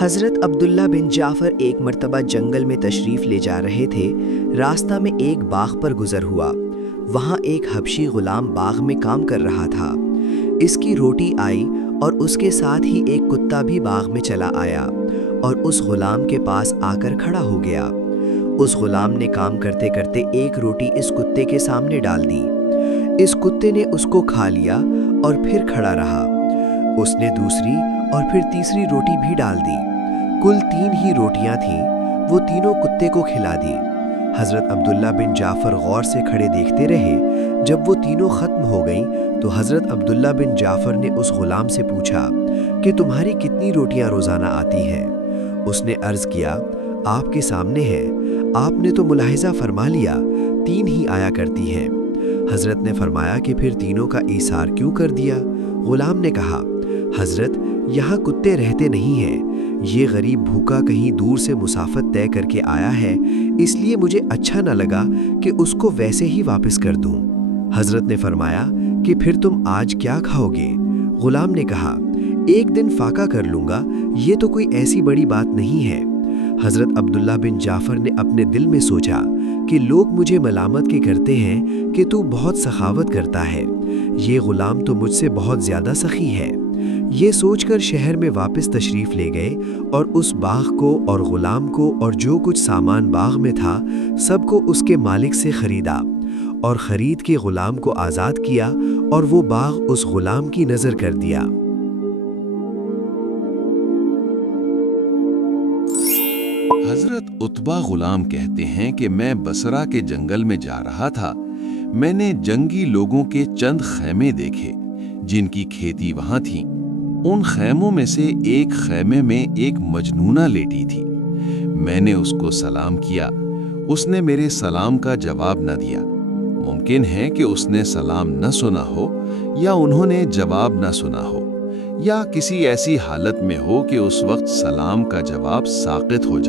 حضرت عبداللہ بن جعفر ایک مرتبہ جنگل میں تشریف لے جا رہے تھے۔ راستہ میں ایک باغ پر گزر ہوا۔ وہاں ایک حبشی غلام باغ میں کام کر رہا تھا۔ اس کی روٹی آئی اور اس کے ساتھ ہی ایک کتا بھی باغ میں چلا آیا اور اس غلام کے پاس آ کر کھڑا ہو گیا۔ اس غلام نے کام کرتے کرتے ایک روٹی اس کتے کے سامنے ڈال دی۔ اس کتے نے اس کو کھا لیا اور پھر کھڑا رہا۔ اس نے دوسری اور پھر تیسری روٹی بھی ڈال دی۔ کل 3 ہی روٹیاں تھیں، وہ تینوں کتے کو کھلا دی۔ حضرت عبداللہ بن جعفر غور سے کھڑے دیکھتے رہے۔ جب وہ تینوں ختم ہو گئیں تو حضرت عبداللہ بن جعفر نے اس غلام سے پوچھا کہ تمہاری کتنی روٹیاں روزانہ آتی ہیں؟ اس نے عرض کیا، آپ کے سامنے ہے۔ آپ نے تو ملاحظہ فرما لیا 3 ہی آیا کرتی ہیں۔ حضرت نے فرمایا کہ پھر تینوں کا ایثار کیوں کر دیا؟ غلام نے کہا، حضرت یہاں کتے رہتے نہیں ہیں، یہ غریب بھوکا کہیں دور سے مسافت طے کر کے آیا ہے، اس لیے مجھے اچھا نہ لگا کہ اس کو ویسے ہی واپس کر دوں۔ حضرت نے فرمایا کہ پھر تم آج کیا کھاؤ گے؟ غلام نے کہا، ایک دن فاقہ کر لوں گا، یہ تو کوئی ایسی بڑی بات نہیں ہے۔ حضرت عبداللہ بن جعفر نے اپنے دل میں سوچا کہ لوگ مجھے ملامت کے کرتے ہیں کہ تو بہت سخاوت کرتا ہے، یہ غلام تو مجھ سے بہت زیادہ سخی ہے۔ یہ سوچ کر شہر میں واپس تشریف لے گئے اور اس باغ کو اور غلام کو اور جو کچھ سامان باغ میں تھا سب کو اس کے مالک سے خریدا اور خرید کے غلام کو آزاد کیا اور وہ باغ اس غلام کی نذر کر دیا۔ حضرت عتبہ غلام کہتے ہیں کہ میں بصرہ کے جنگل میں جا رہا تھا۔ میں نے جنگی لوگوں کے چند خیمے دیکھے جن کی کھیتی وہاں تھی۔ ان خیموں میں سے ایک خیمے میں ایک مجنونہ لیٹی تھی۔ میں نے اس کو سلام کیا، اس نے میرے سلام کا جواب نہ دیا۔ ممکن ہے کہ اس نے سلام نہ سنا ہو یا انہوں نے جواب نہ سنا ہو یا کسی ایسی حالت میں ہو کہ اس وقت سلام کا جواب ساقط ہو جائے۔